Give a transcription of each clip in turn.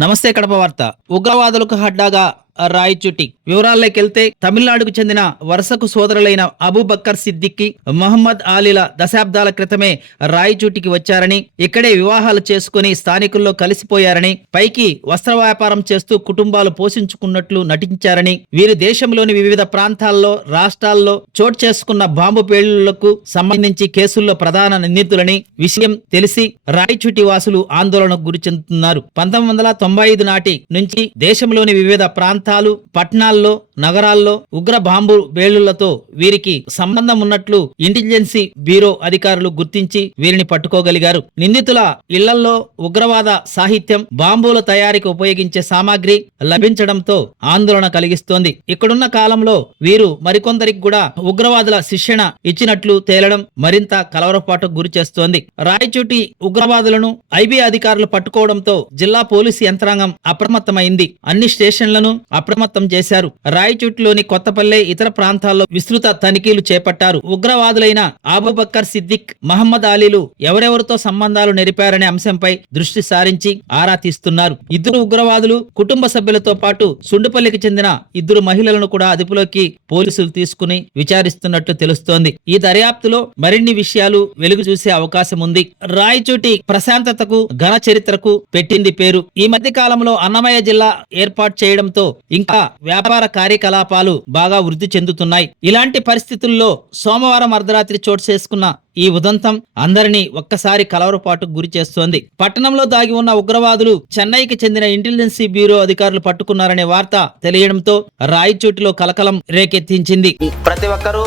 నమస్తే కడప వార్త. ఉగ్రవాదులకు హడ్డాగా రాయచుటి. వివరాల్లోకి వెళ్తే తమిళనాడుకు చెందిన వరుసకు సోదరులైన అబూబక్కర్ సిద్దిక్కి మహమ్మద్ ఆలీల దశాబ్దాల క్రితమే రాయచూటికి వచ్చారని ఇక్కడే వివాహాలు చేసుకుని స్థానికుల్లో కలిసిపోయారని పైకి వస్త్ర వ్యాపారం చేస్తూ కుటుంబాలు పోషించుకున్నట్లు నటించారని వీరు దేశంలోని వివిధ ప్రాంతాల్లో రాష్ట్రాల్లో చోటు చేసుకున్న బాంబు పేలుళ్ళకు సంబంధించి కేసుల్లో ప్రధాన నిందితులని విషయం తెలిసి రాయచూటి వాసులు ఆందోళనకు గురి చెందుతున్నారు పంతొమ్మిది వందల తొంభై ఐదు నాటి నుంచి దేశంలోని వివిధ ప్రాంతాలు ప్రాంతాలు పట్టణాల్లో నగరాల్లో ఉగ్ర బాంబు వేలులతో వీరికి సంబంధం ఉన్నట్లు ఇంటెలిజెన్సీ బ్యూరో అధికారులు గుర్తించి వీరిని పట్టుకోగలిగారు. నిందితుల ఇళ్ళలో ఉగ్రవాద సాహిత్యం బాంబుల తయారీకి ఉపయోగించే సామాగ్రి లభించడంతో ఆందోళన కలిగిస్తోంది. ఇక్కడున్న కాలంలో వీరు మరికొందరికి కూడా ఉగ్రవాదుల శిక్షణ ఇచ్చినట్లు తేలడం మరింత కలవరపాటుకు గురి చేస్తోంది. రాయచోటి ఉగ్రవాదులను ఐబీ అధికారులు పట్టుకోవడంతో జిల్లా పోలీసు యంత్రాంగం అప్రమత్తమైంది. అన్ని స్టేషన్లను అప్రమత్తం చేశారు. రాయ రాయచోట్లోని కొత్తపల్లె ఇతర ప్రాంతాల్లో విస్తృత తనిఖీలు చేపట్టారు. ఉగ్రవాదులైన ఆబుబక్కర్ సిద్దిక్ మహమ్మద్ అలీలు ఎవరెవరితో సంబంధాలు నెరిపారనే అంశంపై దృష్టి సారించి ఆరా తీస్తున్నారు. ఇద్దరు ఉగ్రవాదులు కుటుంబ సభ్యులతో పాటు సుండుపల్లికి చెందిన ఇద్దరు మహిళలను కూడా అదుపులోకి పోలీసులు తీసుకుని విచారిస్తున్నట్లు తెలుస్తోంది. ఈ దర్యాప్తులో మరిన్ని విషయాలు వెలుగు చూసే అవకాశం ఉంది. రాయచోటి ప్రశాంతతకు ఘన చరిత్రకు పెట్టింది పేరు. ఈ మధ్య కాలంలో అన్నమయ్య జిల్లా ఏర్పాటు చేయడంతో ఇంకా వ్యాపార కార్యకలాపాలు బాగా వృద్ధి చెందుతున్నాయి. ఇలాంటి పరిస్థితుల్లో సోమవారం అర్ధరాత్రి చోటు చేసుకున్న ఈ ఉదంతం అందరినీ ఒక్కసారి కలవరపాటుకు గురి చేస్తోంది. పట్టణంలో దాగి ఉన్న ఉగ్రవాదులు చెన్నైకి చెందిన ఇంటెలిజెన్సీ బ్యూరో అధికారులు పట్టుకున్నారనే వార్త తెలియడంతో రాయచోటిలో కలకలం రేకెత్తించింది. ప్రతి ఒక్కరూ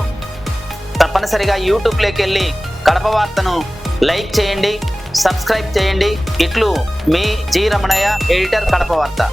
తప్పనిసరిగా యూట్యూబ్లోకి వెళ్ళి కడప వార్తను లైక్ చేయండి సబ్స్క్రైబ్ చేయండి. ఇట్లు మీ జి రమణయ్య ఎడిటర్ కడప వార్త.